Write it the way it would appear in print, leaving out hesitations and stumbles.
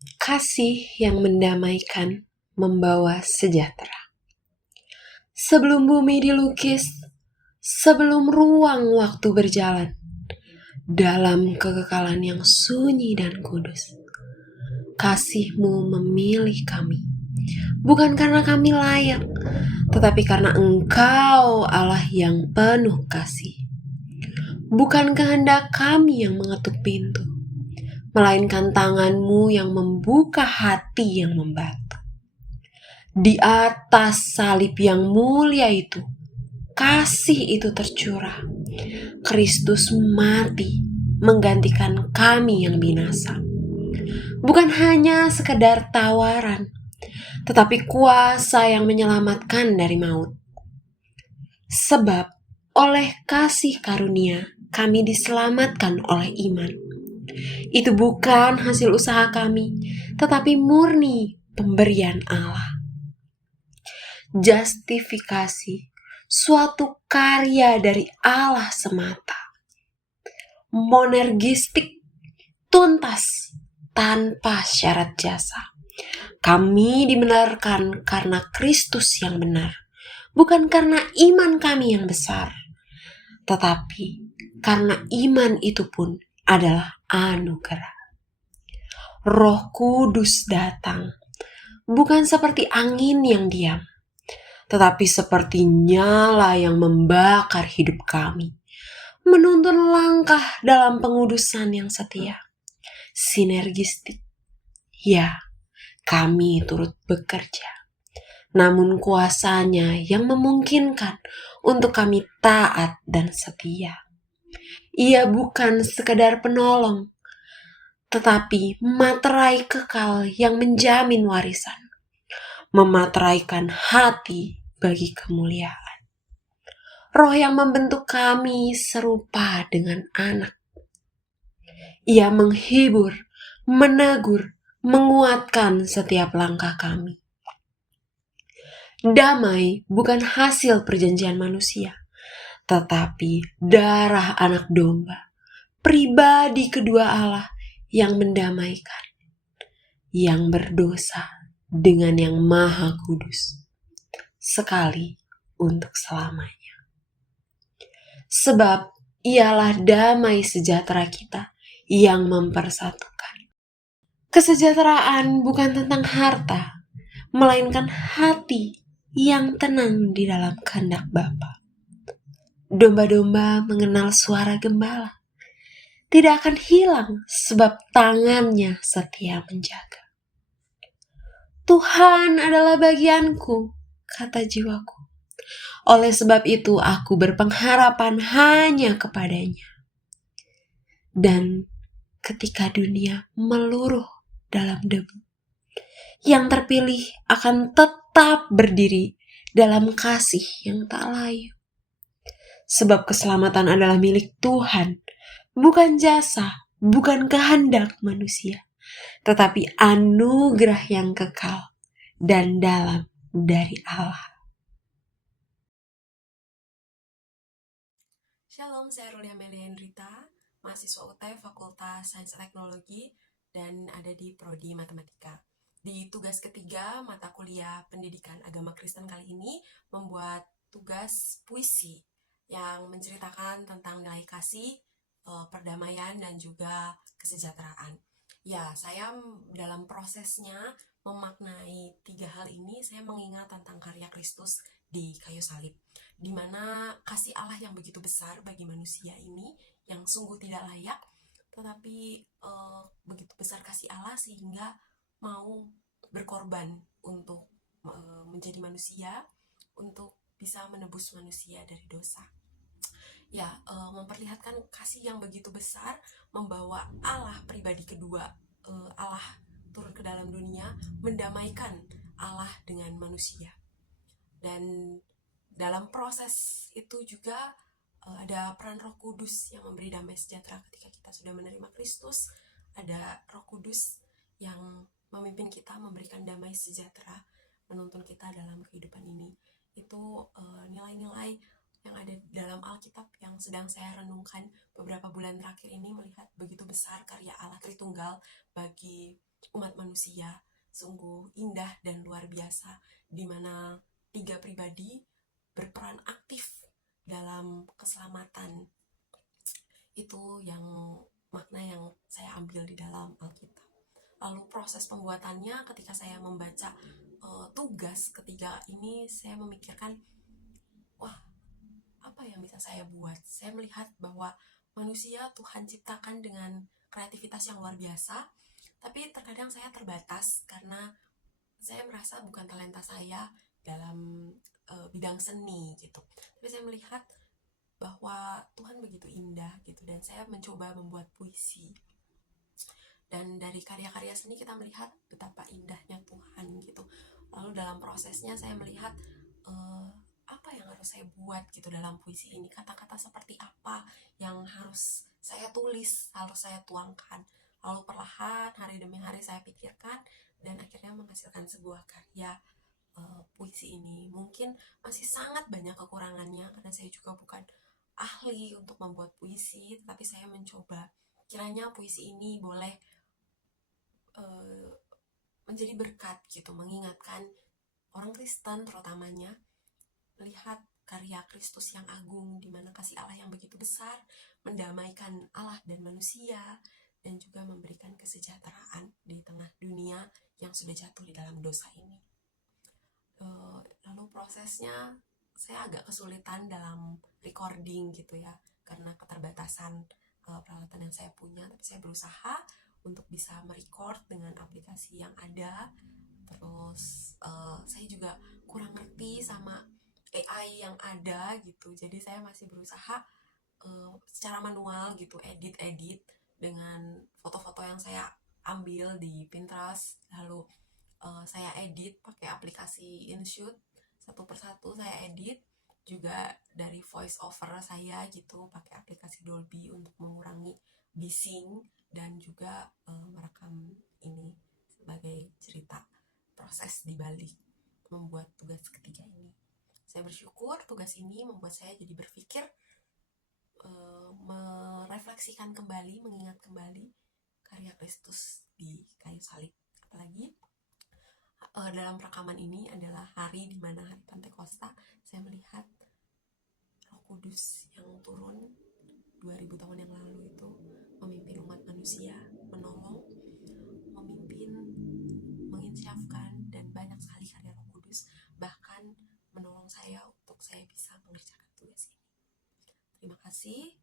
Kasih yang mendamaikan membawa sejahtera. Sebelum bumi dilukis, sebelum ruang waktu berjalan, dalam kekekalan yang sunyi dan kudus, kasih-Mu memilih kami. Bukan karena kami layak, tetapi karena Engkau Allah yang penuh kasih. Bukan kehendak kami yang mengetuk pintu, melainkan tangan-Mu yang membuka hati yang membatu. Di atas salib yang mulia itu, kasih itu tercurah. Kristus mati menggantikan kami yang binasa. Bukan hanya sekedar tawaran, tetapi kuasa yang menyelamatkan dari maut. Sebab oleh kasih karunia kami diselamatkan oleh iman. Itu bukan hasil usaha kami, tetapi murni pemberian Allah. Justifikasi, suatu karya dari Allah semata. Monergistik, tuntas, tanpa syarat jasa. Kami dibenarkan karena Kristus yang benar, bukan karena iman kami yang besar, tetapi karena iman itu pun adalah anugerah. Roh Kudus datang, bukan seperti angin yang diam, tetapi seperti nyala yang membakar hidup kami, menuntun langkah dalam pengudusan yang setia. Sinergistik, ya, kami turut bekerja, namun kuasanya yang memungkinkan untuk kami taat dan setia. Ia bukan sekadar penolong, tetapi materai kekal yang menjamin warisan, memateraikan hati bagi kemuliaan. Roh yang membentuk kami serupa dengan anak. Ia menghibur, menegur, menguatkan setiap langkah kami. Damai bukan hasil perjanjian manusia, tetapi darah anak domba, pribadi kedua Allah yang mendamaikan, yang berdosa dengan yang maha kudus, sekali untuk selamanya. Sebab ialah damai sejahtera kita yang mempersatukan. Kesejahteraan bukan tentang harta, melainkan hati yang tenang di dalam kehendak Bapa. Domba-domba mengenal suara gembala, tidak akan hilang sebab tangannya setia menjaga. Tuhan adalah bagianku, kata jiwaku. Oleh sebab itu aku berpengharapan hanya kepadanya. Dan ketika dunia meluruh dalam debu, yang terpilih akan tetap berdiri dalam kasih yang tak layu. Sebab keselamatan adalah milik Tuhan, bukan jasa, bukan kehendak manusia, tetapi anugerah yang kekal dan dalam dari Allah. Shalom, saya Rulia Melian Rita, mahasiswa UT Fakultas Sains Teknologi dan ada di Prodi Matematika. Di tugas ketiga mata kuliah Pendidikan Agama Kristen kali ini membuat tugas puisi yang menceritakan tentang nilai kasih, perdamaian dan juga kesejahteraan. Ya, saya dalam prosesnya memaknai tiga hal ini, saya mengingat tentang karya Kristus di kayu salib, di mana kasih Allah yang begitu besar bagi manusia ini yang sungguh tidak layak, tetapi begitu besar kasih Allah sehingga mau berkorban untuk menjadi manusia, untuk bisa menebus manusia dari dosa. Ya, memperlihatkan kasih yang begitu besar, membawa Allah pribadi kedua, Allah turun ke dalam dunia, mendamaikan Allah dengan manusia. Dan dalam proses itu juga ada peran Roh Kudus yang memberi damai sejahtera ketika kita sudah menerima Kristus. Ada Roh Kudus yang memimpin kita, memberikan damai sejahtera, menuntun kita dalam kehidupan ini. Itu nilai-nilai yang ada dalam Alkitab yang sedang saya renungkan beberapa bulan terakhir ini, melihat begitu besar karya Allah Tritunggal bagi umat manusia sungguh indah dan luar biasa, di mana 3 pribadi berperan aktif dalam keselamatan. Itu yang makna yang saya ambil di dalam Alkitab. Lalu proses pembuatannya, ketika saya membaca tugas ketiga ini, saya memikirkan, wah, apa yang bisa saya buat? Saya melihat bahwa manusia Tuhan ciptakan dengan kreativitas yang luar biasa, tapi terkadang saya terbatas karena saya merasa bukan talenta saya dalam bidang seni gitu. Tapi saya melihat bahwa Tuhan begitu indah gitu, dan saya mencoba membuat puisi. Dan dari karya-karya seni kita melihat betapa indahnya Tuhan gitu. Lalu dalam prosesnya saya melihat apa yang harus saya buat gitu dalam puisi ini, kata-kata seperti apa yang harus saya tulis, harus saya tuangkan. Lalu perlahan hari demi hari saya pikirkan, dan akhirnya menghasilkan sebuah karya puisi ini. Mungkin masih sangat banyak kekurangannya karena saya juga bukan ahli untuk membuat puisi, tapi saya mencoba. Kiranya puisi ini boleh menjadi berkat gitu, mengingatkan orang Kristen terutamanya melihat karya Kristus yang agung, di mana kasih Allah yang begitu besar mendamaikan Allah dan manusia, dan juga memberikan kesejahteraan di tengah dunia yang sudah jatuh di dalam dosa ini. Lalu prosesnya saya agak kesulitan dalam recording gitu ya, karena keterbatasan peralatan yang saya punya, tapi saya berusaha untuk bisa merecord dengan aplikasi yang ada. Terus saya juga kurang ngerti sama AI yang ada gitu, jadi saya masih berusaha secara manual gitu, edit dengan foto-foto yang saya ambil di Pinterest. Lalu saya edit pakai aplikasi InShoot, satu persatu saya edit. Juga dari voice over saya gitu, pakai aplikasi Dolby untuk mengurangi bising, dan juga merekam ini sebagai cerita proses di balik membuat tugas ketiga ini. Saya bersyukur tugas ini membuat saya jadi berpikir, merefleksikan kembali, mengingat kembali karya Kristus di kayu salib. Apalagi dalam rekaman ini adalah hari di mana hari Pentakosta, saya melihat Roh Kudus yang turun 2000 tahun yang lalu itu memimpin umat manusia, menolong, memimpin, menginsyafkan, dan banyak sekali karya Roh Kudus bahkan menolong saya untuk saya bisa mengerjakan tugas ini. Terima kasih.